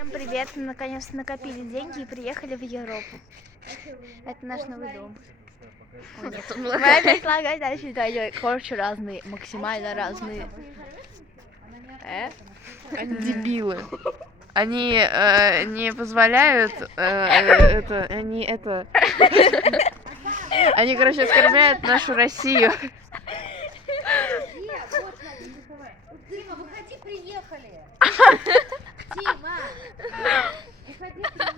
Всем привет! Мы наконец-то накопили деньги и приехали в Европу. Это наш новый дом. Мы опять лагать дальше дойдем. Короче, разные, максимально разные. Они дебилы. Они не позволяют они, короче, оскорбляют нашу Россию. Дима, выходи, приехали! Дима! Выходи, приехали!